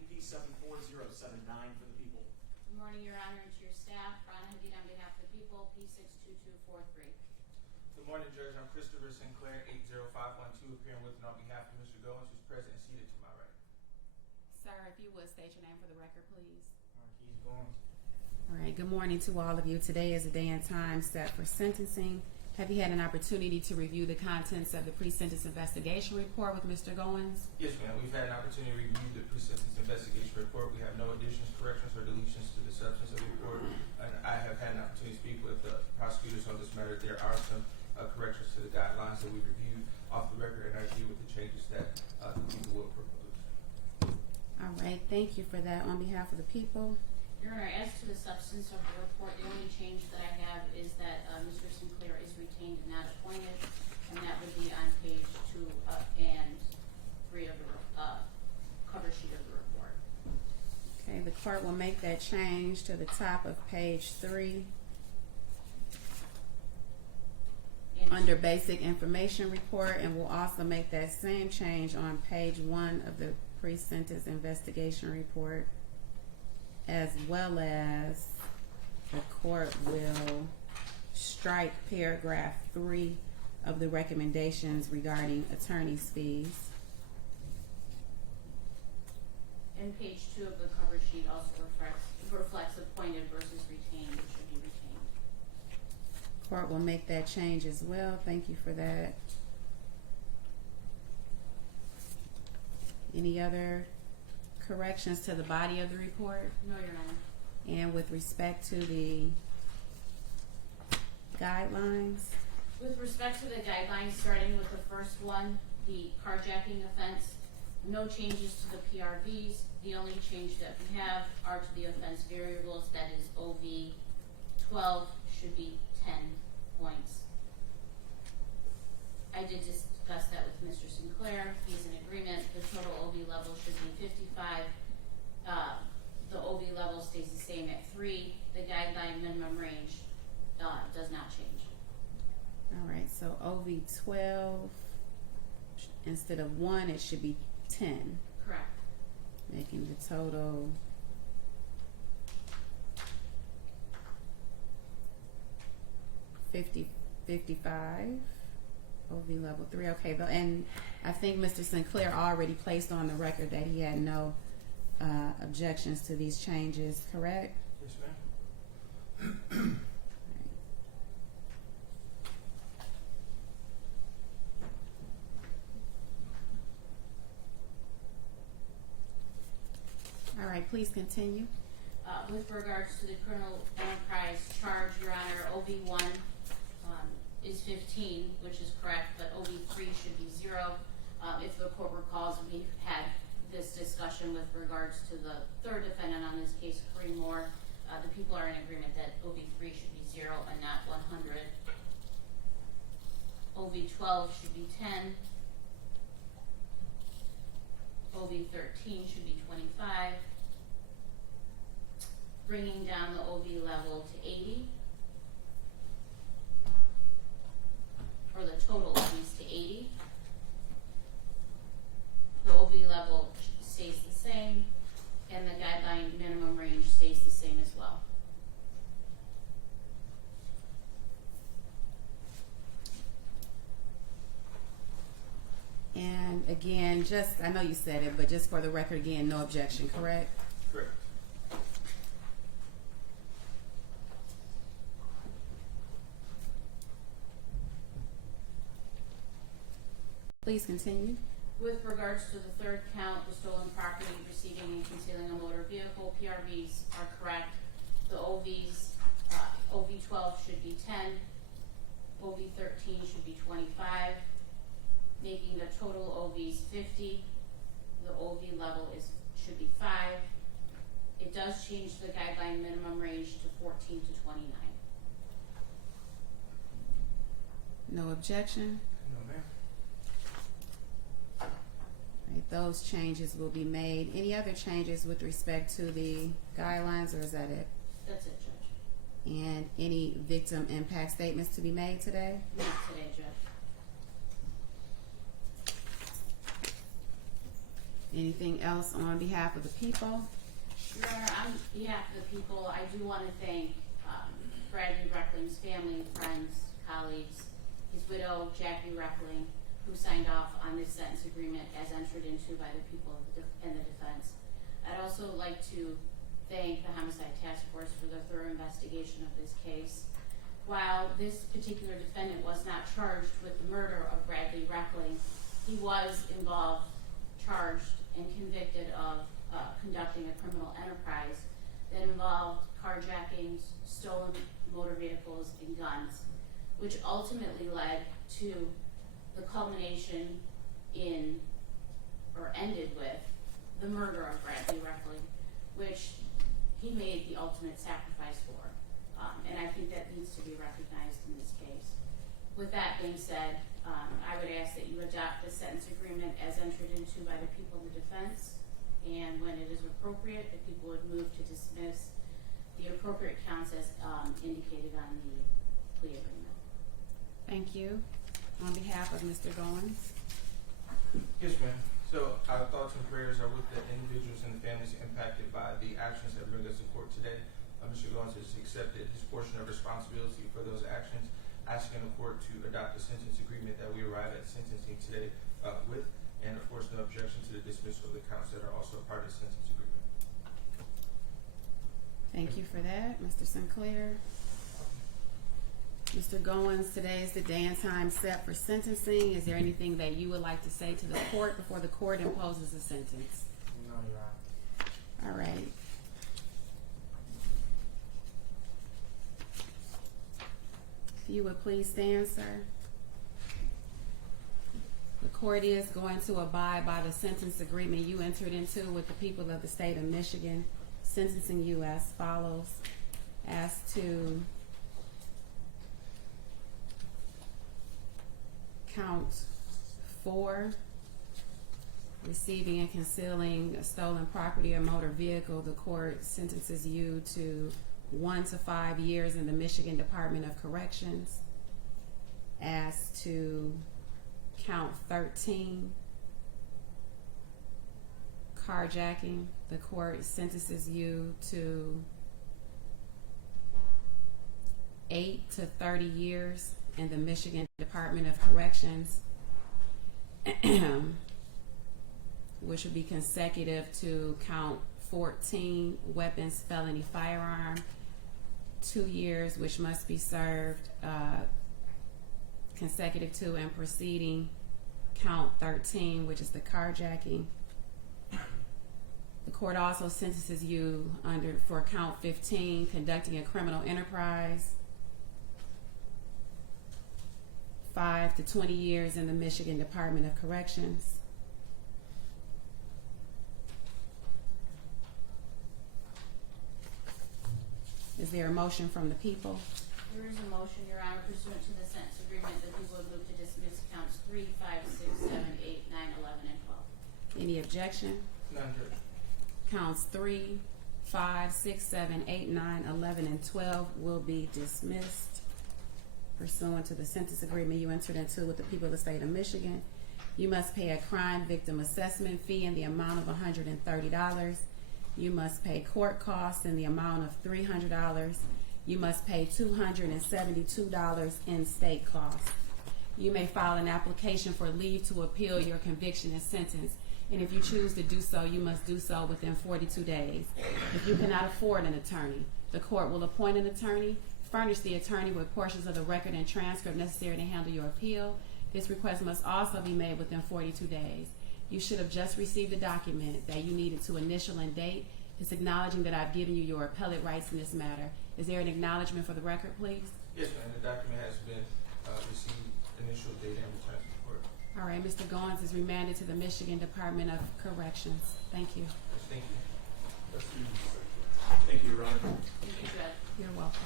BP 74079 for the people. Good morning, Your Honor, and to your staff. Ron Hadid on behalf of the people, P62243. Good morning, Judge. I'm Christopher Sinclair, 80512, appearing with and on behalf of Mr. Goins, who's present and seated to my right. Sir, if you would state your name for the record, please. Marquise Goins. All right, good morning to all of you. Today is a day and time set for sentencing. Have you had an opportunity to review the contents of the pre-sentence investigation report with Mr. Goins? Yes, ma'am. We've had an opportunity to review the pre-sentence investigation report. We have no additions, corrections, or deletions to the substance of the report. And I have had an opportunity to speak with the prosecutors on this matter. There are some corrections to the guidelines that we reviewed off the record, and I agree with the changes that the people will propose. All right, thank you for that. On behalf of the people. Your Honor, as to the substance of the report, the only change that I have is that Mr. Sinclair is retained and not appointed, and that would be on page 2 and 3 of the cover sheet of the report. Okay, the court will make that change to the top of page 3 And under basic information report, and we'll also make that same change on page 1 of the pre-sentence investigation report, as well as the court will strike paragraph 3 of the recommendations regarding attorney's fees. and page 2 of the cover sheet also reflects appointed versus retained. It should be retained. Court will make that change as well. Thank you for that. Any other corrections to the body of the report? No, Your Honor. And with respect to the guidelines? With respect to the guidelines, starting with the first one, the carjacking offense, no changes to the PRVs. The only change that we have are to the offense variables. That is OV 12 should be 10 points. I did discuss that with Mr. Sinclair. He's in agreement. The total OV level should be 55. The OV level stays the same at 3. The guideline minimum range does not change. All right, so OV 12, instead of 1, it should be 10, Correct. making the total 55. OV level 3. Okay, and I think Mr. Sinclair already placed on the record that he had no objections to these changes, correct? Yes, ma'am. All right, please continue. With regards to the criminal enterprise charge, Your Honor, OV1 is 15, which is correct, but OV3 should be 0. If the court recalls, we've had this discussion with regards to the third defendant on this case, Kareem Moore. The people are in agreement that OV3 should be 0 and not 100. OV12 should be 10. OV13 should be 25. Bringing down the OV level to 80. Or the total OVs to 80. The OV level stays the same, and the guideline minimum range stays the same as well. And again, I know you said it, but just for the record again, no objection, correct? Correct. Please continue. With regards to the third count, the stolen property, receiving and concealing a motor vehicle, PRVs are correct. The OVs, OV12 should be 10. OV13 should be 25, making the total OVs 50. The OV level should be 5. It does change the guideline minimum range to 14 to 29. No objection. No, ma'am. Right, those changes will be made. Any other changes with respect to the guidelines, or is that it? That's it, Judge. And any victim impact statements to be made today? Not today, Judge. Anything else on behalf of the people? Your Honor, on behalf of the people, I do want to thank Brad Reckling's family, friends, colleagues, his widow, Jackie Reckling, who signed off on this sentence agreement as entered into by the people and the defense. I'd also like to thank the Homicide Task Force for their thorough investigation of this case. While this particular defendant was not charged with the murder of Bradley Reckling, he was involved, charged, and convicted of conducting a criminal enterprise that involved carjackings, stolen motor vehicles, and guns, which ultimately led to the culmination in, or ended with, the murder of Bradley Reckling, which he made the ultimate sacrifice for. And I think that needs to be recognized in this case. With that being said, I would ask that you adopt the sentence agreement as entered into by the people in the defense, and when it is appropriate, the people would move to dismiss the appropriate counts as indicated on the plea agreement. Thank you. On behalf of Mr. Goins. Yes, ma'am. So our thoughts and prayers are with the individuals and the families impacted by the actions that bring us to court today. Mr. Goins has accepted his portion of responsibility for those actions, asking the court to adopt the sentence agreement that we arrived at sentencing today with, and of course no objection to the dismissal of the counts that are also a part of the sentence agreement. Thank you for that, Mr. Sinclair. Mr. Goins, today is the day and time set for sentencing. Is there anything that you would like to say to the court before the court imposes a sentence? No, Your Honor. All right. If you would please stand, sir. The court is going to abide by the sentence agreement you entered into with the people of the state of Michigan, sentencing you as follows. As to count 4, receiving and concealing a stolen property or motor vehicle, the court sentences you to 1 to 5 years in the Michigan Department of Corrections. As to count 13, carjacking, the court sentences you to 8 to 30 years in the Michigan Department of Corrections, which would be consecutive to count 14, weapons, felony, firearm, 2 years, which must be served consecutive to and preceding count 13, which is the carjacking. The court also sentences you for count 15, conducting a criminal enterprise, 5 to 20 years in the Michigan Department of Corrections. Is there a motion from the people? There is a motion, Your Honor, pursuant to the sentence agreement, the people would move to dismiss counts 3, 5, 6, 7, 8, 9, 11, and 12. Any objection? None, Judge. Counts 3, 5, 6, 7, 8, 9, 11, and 12 will be dismissed pursuant to the sentence agreement you entered into with the people of the state of Michigan. You must pay a crime victim assessment fee in the amount of $130. You must pay court costs in the amount of $300. You must pay $272 in state costs. You may file an application for leave to appeal your conviction and sentence, and if you choose to do so, you must do so within 42 days. If you cannot afford an attorney, the court will appoint an attorney, furnish the attorney with portions of the record and transcript necessary to handle your appeal. This request must also be made within 42 days. You should have just received a document that you needed to initial and date. It's acknowledging that I've given you your appellate rights in this matter. Is there an acknowledgement for the record, please? Yes, ma'am. The document has been received, initial date, and returned to the court. All right, Mr. Goins is remanded to the Michigan Department of Corrections. Thank you. Yes, thank you. Thank you, Your Honor. Thank you, Judge. You're welcome.